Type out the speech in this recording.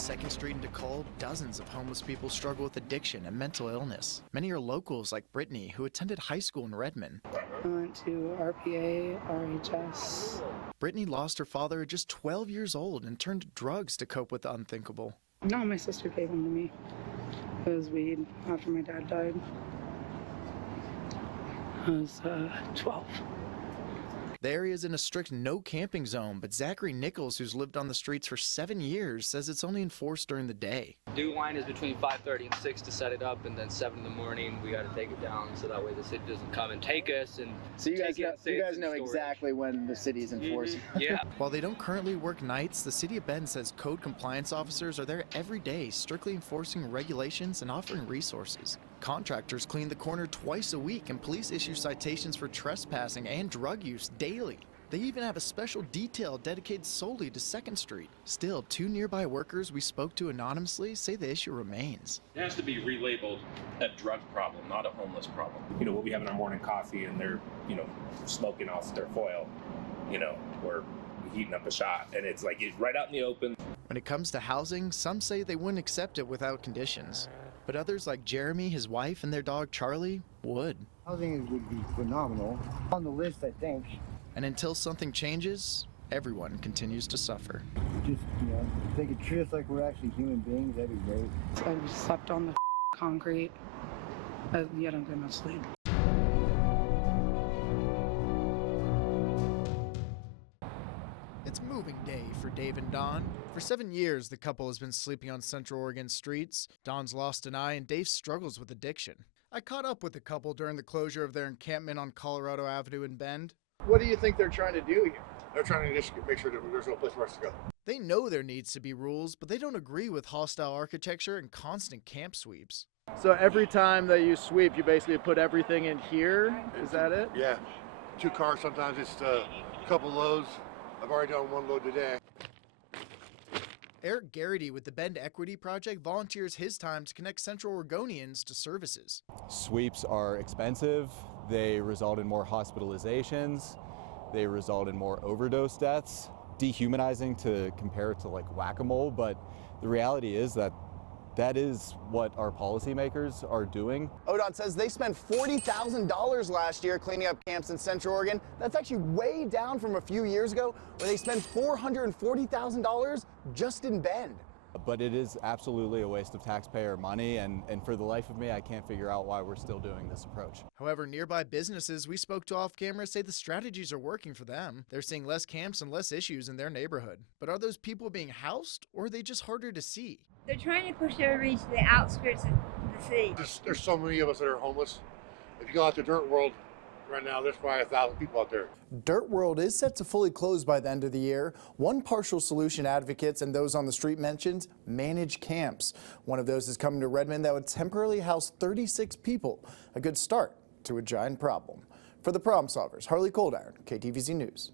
2nd Street in DeKalb, dozens of homeless people struggle with addiction and mental illness. Many are locals like Brittany, who attended high school in Redmond. I went to RPA, RHS. Brittany lost her father at just 12 years old and turned to drugs to cope with the unthinkable. No, my sister gave them to me. It was weed after my dad died. I was 12. The area is in a strict no camping zone, but Zachary Nichols, who's lived on the streets for 7 years, says it's only enforced during the day. Due line is between 5:30 and 6 to set it up, and then 7 in the morning we got to take it down, so that way the city doesn't come and take us. And so you guys know exactly when the city's enforcing. Yeah. While they don't currently work nights, the city of Bend says code compliance officers are there every day, strictly enforcing regulations and offering resources. Contractors clean the corner twice a week, and police issue citations for trespassing and drug use daily. They even have a special detail dedicated solely to 2nd Street. Still, 2 nearby workers we spoke to anonymously say the issue remains. It has to be relabeled a drug problem, not a homeless problem. We'll be having our morning coffee and they're, smoking off their foil, or heating up a shot, and it's like it's right out in the open. When it comes to housing, some say they wouldn't accept it without conditions. But others like Jeremy, his wife, and their dog Charlie would. Housing would be phenomenal. On the list, I think. And until something changes, everyone continues to suffer. Just, if they could treat us like we're actually human beings, that'd be great. I slept on the concrete. I don't get enough sleep. It's moving day for Dave and Dawn. For 7 years, the couple has been sleeping on Central Oregon streets. Dawn's lost an eye and Dave struggles with addiction. I caught up with the couple during the closure of their encampment on Colorado Avenue in Bend. What do you think they're trying to do here? They're trying to just make sure that there's no place for us to go. They know there needs to be rules, but they don't agree with hostile architecture and constant camp sweeps. So every time that you sweep, you basically put everything in here? Is that it? Yeah. 2 cars, sometimes it's a couple loads. I've already done 1 load today. Eric Garrity with the Bend Equity Project volunteers his time to connect Central Oregonians to services. Sweeps are expensive. They result in more hospitalizations. They result in more overdose deaths. Dehumanizing to compare it to like whack-a-mole, but the reality is that is what our policymakers are doing. ODOT says they spent $40,000 last year cleaning up camps in Central Oregon. That's actually way down from a few years ago where they spent $440,000 just in Bend. But it is absolutely a waste of taxpayer money, and for the life of me, I can't figure out why we're still doing this approach. However, nearby businesses we spoke to off camera say the strategies are working for them. They're seeing less camps and less issues in their neighborhood. But are those people being housed, or are they just harder to see? They're trying to push everybody to the outskirts of the city. There's so many of us that are homeless. If you go out to Dirt World right now, there's probably 1,000 people out there. Dirt World is set to fully close by the end of the year. One partial solution advocates and those on the street mentions manage camps. One of those is coming to Redmond that would temporarily house 36 people. A good start to a giant problem. For the Problem Solvers, Harley Coldiron, KTVZ News.